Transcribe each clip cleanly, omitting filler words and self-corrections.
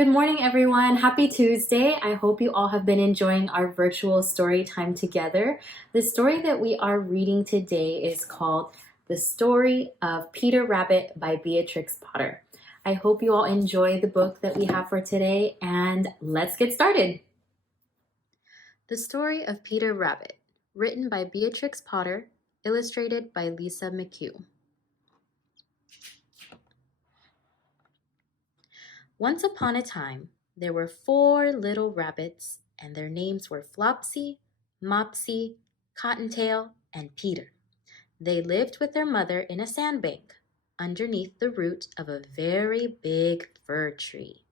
Good morning, everyone. Happy Tuesday. I hope you all have been enjoying our virtual story time together. The story that we are reading today is called The Story of Peter Rabbit by Beatrix Potter. I hope you all enjoy the book that we have for today, and let's get started. The Story of Peter Rabbit, written by Beatrix Potter, illustrated by Lisa McHugh. Once upon a time, there were 4 little rabbits, and their names were Flopsy, Mopsy, Cottontail, and Peter. They lived with their mother in a sandbank, underneath the root of a very big fir tree.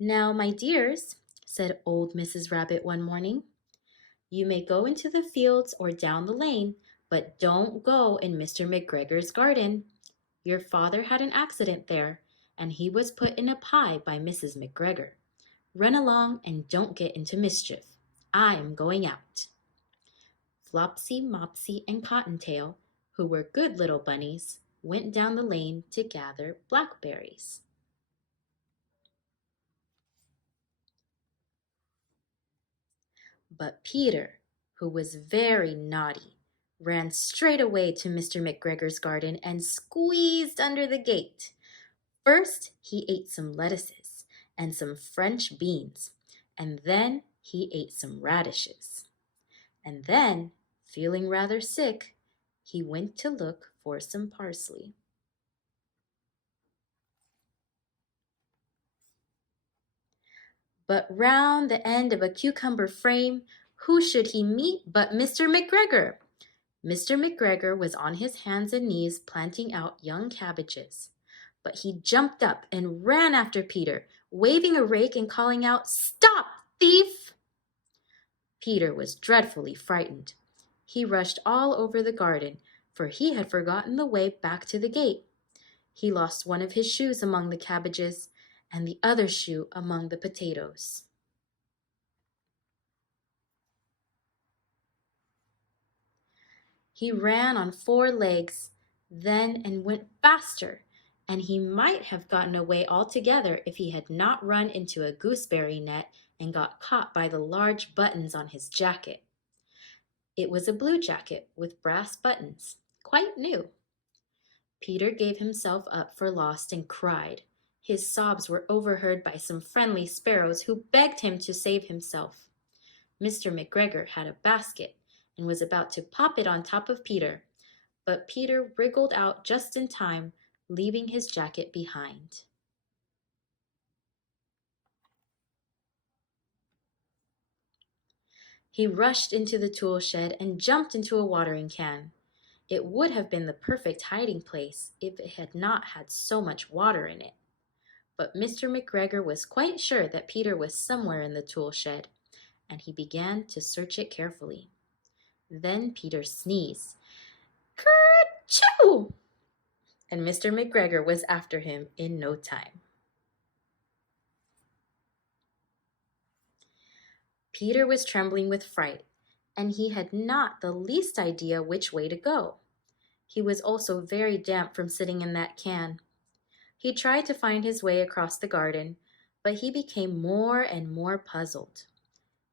"Now, my dears," said old Mrs. Rabbit one morning, "you may go into the fields or down the lane, but don't go in Mr. McGregor's garden. Your father had an accident there, and he was put in a pie by Mrs. McGregor. Run along and don't get into mischief. I am going out." Flopsy, Mopsy, and Cottontail, who were good little bunnies, went down the lane to gather blackberries. But Peter, who was very naughty, ran straight away to Mr. McGregor's garden and squeezed under the gate. First, he ate some lettuces and some French beans, and then he ate some radishes. And then, feeling rather sick, he went to look for some parsley. But round the end of a cucumber frame, who should he meet but Mr. McGregor? Mr. McGregor was on his hands and knees planting out young cabbages. But he jumped up and ran after Peter, waving a rake and calling out, "Stop, thief!" Peter was dreadfully frightened. He rushed all over the garden, for he had forgotten the way back to the gate. He lost one of his shoes among the cabbages, and the other shoe among the potatoes. He ran on 4 legs, then and went faster, and he might have gotten away altogether if he had not run into a gooseberry net and got caught by the large buttons on his jacket. It was a blue jacket with brass buttons, quite new. Peter gave himself up for lost and cried. His sobs were overheard by some friendly sparrows who begged him to save himself. Mr. McGregor had a basket and was about to pop it on top of Peter, but Peter wriggled out just in time, leaving his jacket behind. He rushed into the tool shed and jumped into a watering can. It would have been the perfect hiding place if it had not had so much water in it. But Mr. McGregor was quite sure that Peter was somewhere in the tool shed, and he began to search it carefully. Then Peter sneezed. "Ker-choo!" And Mr. McGregor was after him in no time. Peter was trembling with fright, and he had not the least idea which way to go. He was also very damp from sitting in that can. He tried to find his way across the garden, but he became more and more puzzled.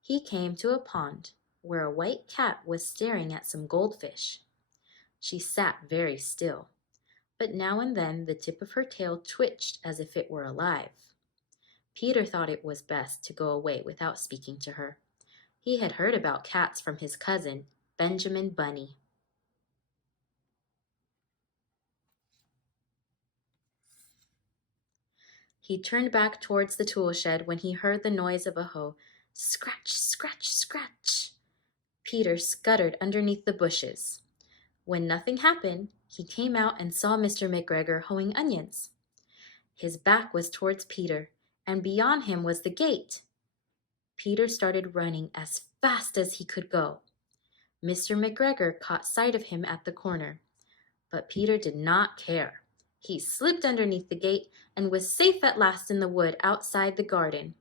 He came to a pond where a white cat was staring at some goldfish. She sat very still, but now and then the tip of her tail twitched as if it were alive. Peter thought it was best to go away without speaking to her. He had heard about cats from his cousin, Benjamin Bunny. He turned back towards the tool shed when he heard the noise of a hoe. Scratch, scratch, scratch. Peter scuttered underneath the bushes. When nothing happened, he came out and saw Mr. McGregor hoeing onions. His back was towards Peter, and beyond him was the gate. Peter started running as fast as he could go. Mr. McGregor caught sight of him at the corner, but Peter did not care. He slipped underneath the gate and was safe at last in the wood outside the garden.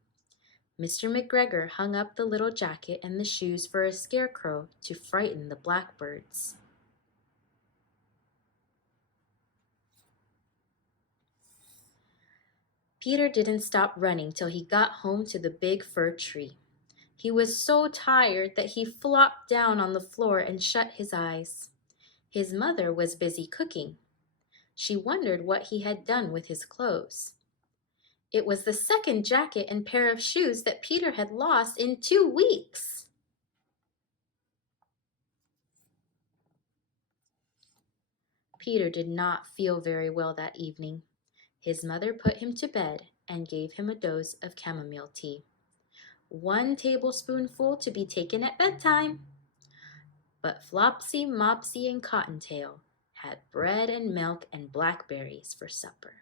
Mr. McGregor hung up the little jacket and the shoes for a scarecrow to frighten the blackbirds. Peter didn't stop running till he got home to the big fir tree. He was so tired that he flopped down on the floor and shut his eyes. His mother was busy cooking. She wondered what he had done with his clothes. It was the second jacket and pair of shoes that Peter had lost in 2 weeks. Peter did not feel very well that evening. His mother put him to bed and gave him a dose of chamomile tea. 1 tablespoonful to be taken at bedtime. But Flopsy, Mopsy, and Cottontail had bread and milk and blackberries for supper.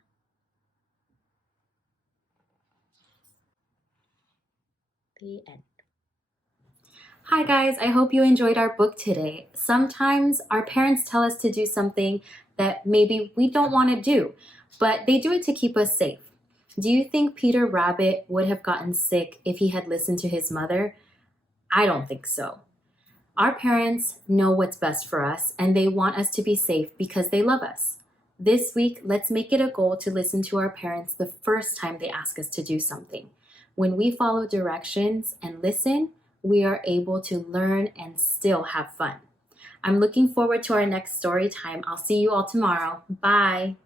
The end. Hi guys, I hope you enjoyed our book today. Sometimes our parents tell us to do something that maybe we don't want to do, but they do it to keep us safe. Do you think Peter Rabbit would have gotten sick if he had listened to his mother? I don't think so. Our parents know what's best for us, and they want us to be safe because they love us. This week, let's make it a goal to listen to our parents the first time they ask us to do something. When we follow directions and listen, we are able to learn and still have fun. I'm looking forward to our next story time. I'll see you all tomorrow. Bye.